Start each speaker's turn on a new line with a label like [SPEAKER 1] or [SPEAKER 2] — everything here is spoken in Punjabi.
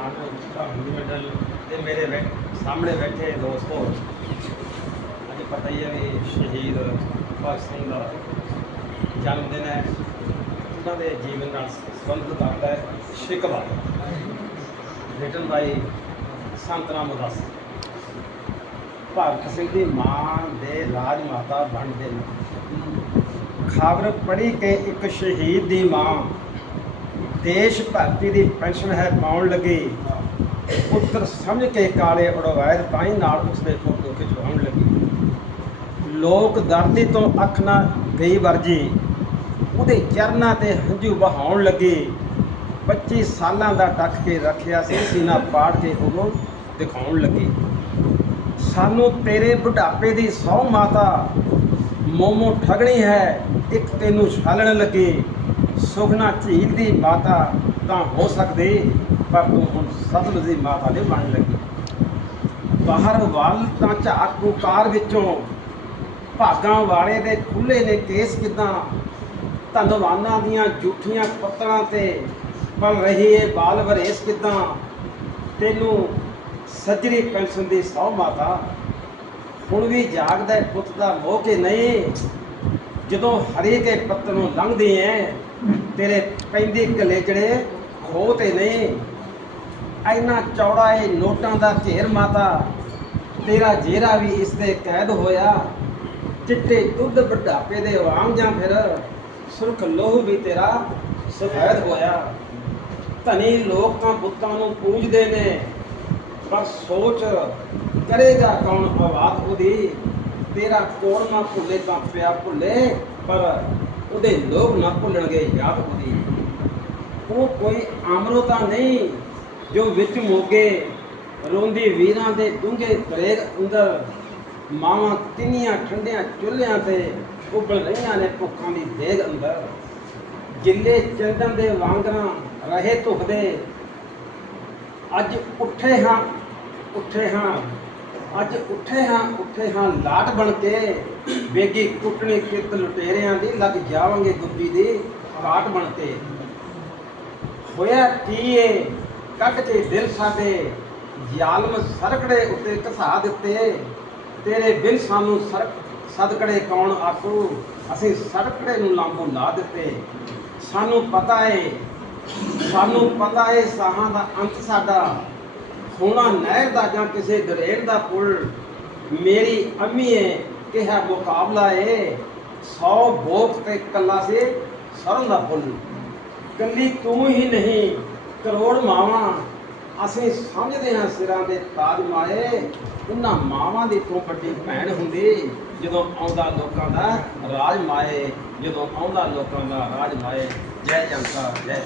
[SPEAKER 1] ਮਾਨ ਧਰਮ ਮੰਡਲ ਤੇ ਮੇਰੇ ਸਾਹਮਣੇ ਬੈਠੇ ਦੋਸਤੋ। ਅੱਜ ਪਤਾ ਹੀ ਹੈ ਵੀ ਸ਼ਹੀਦ ਭਗਤ ਸਿੰਘ ਦਾ ਜਨਮ ਦਿਨ ਹੈ। ਉਹਨਾਂ ਦੇ ਜੀਵਨ ਨਾਲ ਸੰਬੰਧਿਤ ਕਰਦਾ ਹੈ। ਸ਼ਿਕਵਾ ਰਿਟਨ ਬਾਈ ਸੰਤ ਰਾਮ ਉਦਾਸ ਭਗਤ ਸਿੰਘ ਦੀ ਮਾਂ ਦੇ ਰਾਜ ਮਾਤਾ ਬਣਦੇ ਨੇ। ਖਬਰ ਪੜ੍ਹੀ ਕੇ ਇੱਕ ਸ਼ਹੀਦ ਦੀ ਮਾਂ ਦੇਸ਼ ਭਗਤੀ ਦੀ ਪੈਨਸ਼ਨ ਹੈ ਪਾਉਣ ਲੱਗੀ। ਪੁੱਤਰ ਸਮਝ ਕੇ ਕਾਲੇ ਉਡਵਾਇਰ ਤਾਂ ਹੀ ਨਾਲ ਉਸਦੇ ਫੋਟੋ ਖਿਚਵਾਉਣ ਲੱਗੀ। ਲੋਕ ਦਰਦੀ ਤੋਂ ਅੱਖ ਨਾ ਗਈ ਵਰਜੀ। ਉਹਦੇ ਚਰਨਾਂ ਤੇ ਹੰਝੂ ਵਹਾਉਣ ਲੱਗੇ। 25 ਸਾਲਾਂ ਦਾ ਟੱਕ ਕੇ ਰੱਖਿਆ ਸੀ ਸੀਨਾ ਪਾੜ ਕੇ ਉਹਨੂੰ ਦਿਖਾਉਣ ਲੱਗੇ। ਸਾਨੂੰ ਤੇਰੇ ਬੁਢਾਪੇ ਦੀ ਸੌ ਮਾਤਾ। ਮੋਮੋ ਠਗਣੀ ਹੈ, ਇੱਕ ਤੈਨੂੰ ਛਾਲਣ ਲੱਗੇ। ਸੁਖਨਾ ਝੀਲ ਦੀ ਮਾਤਾ ਤਾਂ ਹੋ ਸਕਦੀ, ਪਰ ਤੂੰ ਹੁਣ ਸਤਲੁਜ ਦੀ ਮਾਤਾ ਦੇ ਬਣ ਲੱਗੀ। ਬਾਹਰ ਵੱਲ ਤਾਂ ਝਾਕ ਪੁਕਾਰ ਵਿੱਚੋਂ। ਭਾਗਾਂ ਵਾਲੇ ਦੇ ਖੁੱਲੇ ਨੇ ਕੇਸ ਕਿਦਾਂ? ਧਨਵਾਨਾਂ ਦੀਆਂ ਝੂਠੀਆਂ ਪੱਤਰਾਂ ਤੇ ਪਲ ਰਹੀ ਏ ਬਾਲ ਵਰੇਸ ਕਿਦਾਂ? ਤੈਨੂੰ ਸੱਜਰੀ ਪੈਨਸ਼ਨ ਦੀ ਸੌ ਮਾਤਾ। ਹੁਣ ਵੀ ਜਾਗਦਾ ਪੁੱਤ ਦਾ ਮੋਹ ਕੇ ਨਹੀਂ? ਜਦੋਂ ਹਰੇ ਕੇ ਪੱਤ ਨੂੰ ਲੰਘਦੇ ਐ, ਤੇਰੇ ਪੈਂਦੇ ਕਲੇਜੜੇ ਖੋ ਤੇ ਨਹੀਂ ਐਨਾ ਚੌੜਾ ਏ ਨੋਟਾਂ ਦਾ ਢੇਰ ਮਾਤਾ, ਤੇਰਾ ਜੇਰਾ ਵੀ ਇਸ ਤੇ ਕੈਦ ਹੋਇਆ। ਚਿੱਟੇ ਦੁੱਧ ਬੁਢਾਪੇ ਦੇ ਵਾਂਗ ਜਾਂ ਫਿਰ ਸੁਰਖ ਲੋਹ ਵੀ ਤੇਰਾ ਸਫੈਦ ਹੋਇਆ। ਧਨੀ ਲੋਕ ਤਾਂ ਬੁੱਤਾਂ ਨੂੰ ਪੂਜਦੇ ਨੇ, ਪਰ ਸੋਚ ਕਰੇਗਾ ਕੌਣ ਆਵਾਜ਼ ਉਹਦੀ। ਤੇਰਾ ਕੋਣ ਨਾ ਭੁੱਲੇ ਤਾਂ ਪਿਆ ਭੁੱਲੇ, ਪਰ ਉਹਦੇ ਲੋਕ ਨਾ ਭੁੱਲਣਗੇ, ਯਾਦ ਉਹਦੀ ਉਹ ਕੋਈ ਆਮਰੋ ਤਾਂ ਨਹੀਂ, ਜੋ ਵਿੱਚ ਮੋਗੇ ਰੋਂਦੀ ਵੀਰਾਂ ਦੇ ਡੂੰਘੇ ਤਰੇਗ ਅੰਦਰ ਮਾਵਾਂ ਕਿੰਨੀਆਂ ਠੰਡਿਆਂ ਚੁੱਲ੍ਹਿਆਂ ਤੇ ਉਬਲ ਰਹੀਆਂ ਨੇ ਭੁੱਖਾਂ ਦੀ ਦੇਗ ਅੰਦਰ। ਜਿੱਲੇ ਚੰਦਨ ਦੇ ਵਾਂਗਰਾਂ ਰਹੇ ਧੁਖਦੇ ਅੱਜ ਉੱਠੇ ਹਾਂ ਉੱਠੇ ਹਾਂ। ਅੱਜ ਉੱਠੇ ਹਾਂ ਉੱਠੇ ਹਾਂ ਲਾਟ ਬਣ ਕੇ। ਬੇਗੀ ਕੁੱਟਣੀ ਕਿਤ ਲੁਟੇਰਿਆਂ ਦੀ, ਲੱਗ ਜਾਵਾਂਗੇ ਗੁੱਬੀ ਦੀ ਕਾਟ ਬਣ ਕੇ। ਹੋਇਆ ਕੀ ਏ? ਕੱਢ ਕੇ ਦਿਲ ਸਾਡੇ ਜ਼ਾਲਮ ਸਰਕੜੇ ਉੱਤੇ ਘਸਾ ਦਿੱਤੇ। ਤੇਰੇ ਬਿਨ ਸਾਨੂੰ ਸਰਕ ਸਦਕੜੇ ਕੌਣ ਆਖੂ? ਅਸੀਂ ਸਰਕੜੇ ਨੂੰ ਲਾਂਬੂ ਲਾ ਦਿੱਤੇ। ਸਾਨੂੰ ਪਤਾ ਏ, ਸਾਨੂੰ ਪਤਾ ਏ ਸਾਹਾਂ ਦਾ ਅੰਤ ਸਾਡਾ। ਹੋਣਾ ਨਹਿਰ ਦਾ ਜਾਂ ਕਿਸੇ ਦਰੇੜ ਦਾ ਪੁੱਲ, ਮੇਰੀ ਅੰਮੀਏ ਕਿਹਾ ਮੁਕਾਬਲਾ ਏ। 100 ਬੋਕ ਤੇ ਕੱਲਾ ਸੀ ਸਰੋਂ ਦਾ ਫੁੱਲ ਕੱਲੀ ਤੂੰ ਹੀ ਨਹੀਂ, ਕਰੋੜ ਮਾਵਾਂ। ਅਸੀਂ ਸਮਝਦੇ ਹਾਂ ਸਿਰਾਂ ਦੇ ਤਾਜ ਮਾਏ, ਉਹਨਾਂ ਮਾਵਾਂ ਦੀ ਤੋਂ ਵੱਡੀ ਭੈਣ ਹੁੰਦੀ, ਜਦੋਂ ਆਉਂਦਾ ਲੋਕਾਂ ਦਾ ਰਾਜ ਮਾਏ, ਜਦੋਂ ਆਉਂਦਾ ਲੋਕਾਂ ਦਾ ਰਾਜ ਮਾਏ। ਜੈ ਜਨਤਾ, ਜੈ